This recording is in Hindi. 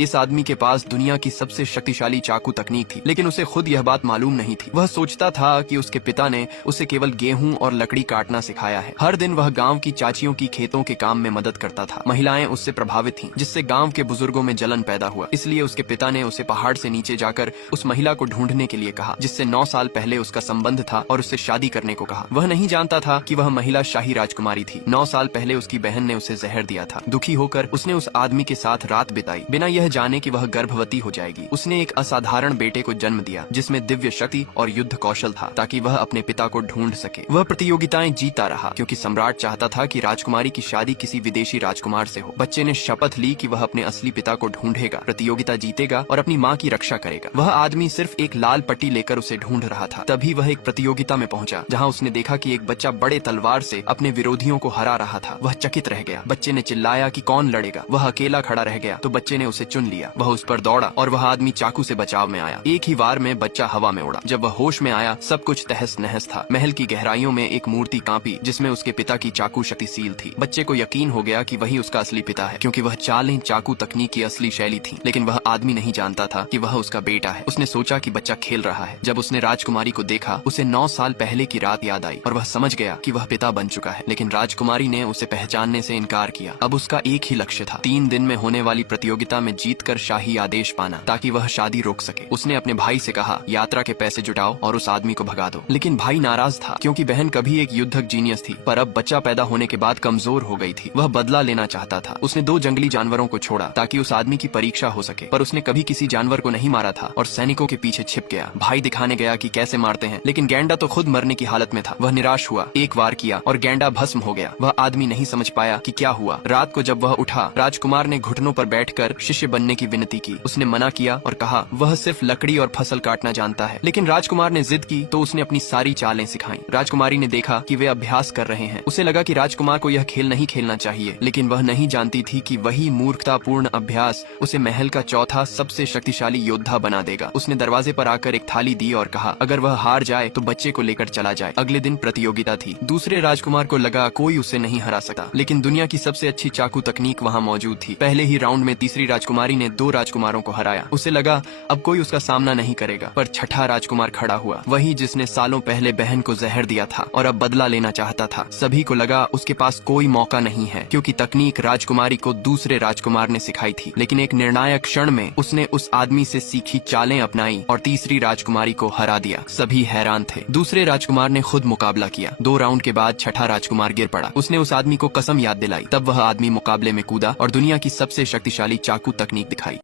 इस आदमी के पास दुनिया की सबसे शक्तिशाली चाकू तकनीक थी, लेकिन उसे खुद यह बात मालूम नहीं थी। वह सोचता था कि उसके पिता ने उसे केवल गेहूं और लकड़ी काटना सिखाया है। हर दिन वह गांव की चाचियों की खेतों के काम में मदद करता था। महिलाएं उससे प्रभावित थीं, जिससे गांव के बुजुर्गों में जलन पैदा हुआ। इसलिए उसके पिता ने उसे पहाड़ से नीचे जाकर उस महिला को ढूंढने के लिए कहा, जिससे 9 साल पहले उसका संबंध था, और उससे शादी करने को कहा। वह नहीं जानता था कि वह महिला शाही राजकुमारी थी। 9 साल पहले उसकी बहन ने उसे जहर दिया था। दुखी होकर उसने उस आदमी के साथ रात बिताई, बिना यह जाने कि वह गर्भवती हो जाएगी। उसने एक असाधारण बेटे को जन्म दिया, जिसमें दिव्य शक्ति और युद्ध कौशल था, ताकि वह अपने पिता को ढूंढ सके। वह प्रतियोगिताएं जीता रहा, क्योंकि सम्राट चाहता था कि राजकुमारी की शादी किसी विदेशी राजकुमार से हो। बच्चे ने शपथ ली कि वह अपने असली पिता को ढूंढेगा, प्रतियोगिता जीतेगा और अपनी माँ की रक्षा करेगा। वह आदमी सिर्फ एक लाल पट्टी लेकर उसे ढूंढ रहा था। तभी वह एक प्रतियोगिता में पहुंचा, जहाँ उसने देखा कि एक बच्चा बड़े तलवार से अपने विरोधियों को हरा रहा था। वह चकित रह गया। बच्चे ने चिल्लाया कि कौन लड़ेगा। वह अकेला खड़ा रह गया, तो बच्चे ने उसे चुन लिया। वह उस पर दौड़ा और वह आदमी चाकू से बचाव में आया। एक ही वार में बच्चा हवा में उड़ा। जब वह होश में आया, सब कुछ तहस नहस था। महल की गहराइयों में एक मूर्ति कांपी, जिसमें उसके पिता की चाकू शक्तिशील थी। बच्चे को यकीन हो गया कि वही उसका असली पिता है, क्योंकि वह चालें चाकू तकनीक की असली शैली थी। लेकिन वह आदमी नहीं जानता था कि वह उसका बेटा है। उसने सोचा कि बच्चा खेल रहा है। जब उसने राजकुमारी को देखा, उसे 9 साल पहले की रात याद आई, और वह समझ गया कि वह पिता बन चुका है। लेकिन राजकुमारी ने उसे पहचानने से इनकार किया। अब उसका एक ही लक्ष्य था, 3 दिन में होने वाली प्रतियोगिता में जीतकर शाही आदेश पाना, ताकि वह शादी रोक सके। उसने अपने भाई से कहा, यात्रा के पैसे जुटाओ और उस आदमी को भगा दो। लेकिन भाई नाराज था, क्योंकि बहन कभी एक युद्धक जीनियस थी, पर अब बच्चा पैदा होने के बाद कमजोर हो गई थी। वह बदला लेना चाहता था। उसने 2 जंगली जानवरों को छोड़ा, ताकि उस आदमी की परीक्षा हो सके, पर उसने कभी किसी जानवर को नहीं मारा था और सैनिकों के पीछे छिप गया। भाई दिखाने गया कि कैसे मारते हैं, लेकिन गैंडा तो खुद मरने की हालत में था। वह निराश हुआ, एक वार किया और गैंडा भस्म हो गया। वह आदमी नहीं समझ पाया कि क्या हुआ। रात को जब वह उठा, राजकुमार ने घुटनों पर बैठकर शिष्य बनने की विनती की। उसने मना किया और कहा वह सिर्फ लकड़ी और फसल काटना जानता है। लेकिन राजकुमार ने जिद की, तो उसने अपनी सारी चालें सिखाई। राजकुमारी ने देखा कि वे अभ्यास कर रहे हैं। उसे लगा कि राजकुमार को यह खेल नहीं खेलना चाहिए, लेकिन वह नहीं जानती थी कि वही मूर्खतापूर्ण अभ्यास उसे महल का चौथा सबसे शक्तिशाली योद्धा बना देगा। उसने दरवाजे पर आकर एक थाली दी और कहा, अगर वह हार जाए तो बच्चे को लेकर चला जाए। अगले दिन प्रतियोगिता थी। दूसरे राजकुमार को लगा कोई उसे नहीं हरा सकता, लेकिन दुनिया की सबसे अच्छी चाकू तकनीक वहाँ मौजूद थी। पहले ही राउंड में तीसरी राजकुमारी ने 2 राजकुमारों को हराया। उसे लगा अब कोई उसका सामना नहीं करेगा, पर छठा राजकुमार खड़ा हुआ, वही जिसने सालों पहले बहन को जहर दिया था और अब बदला लेना चाहता था। सभी को लगा उसके पास कोई मौका नहीं है, क्योंकि तकनीक राजकुमारी को दूसरे राजकुमार ने सिखाई थी। लेकिन एक निर्णायक क्षण में उसने उस आदमी से सीखी चालें अपनाई और तीसरी राजकुमारी को हरा दिया। सभी हैरान थे। दूसरे राजकुमार ने खुद मुकाबला किया। 2 राउंड के बाद छठा राजकुमार गिर पड़ा। उसने उस आदमी को कसम याद दिलाई। तब वह आदमी मुकाबले में कूदा और दुनिया की सबसे शक्तिशाली चाकू तकनीक दिखाई।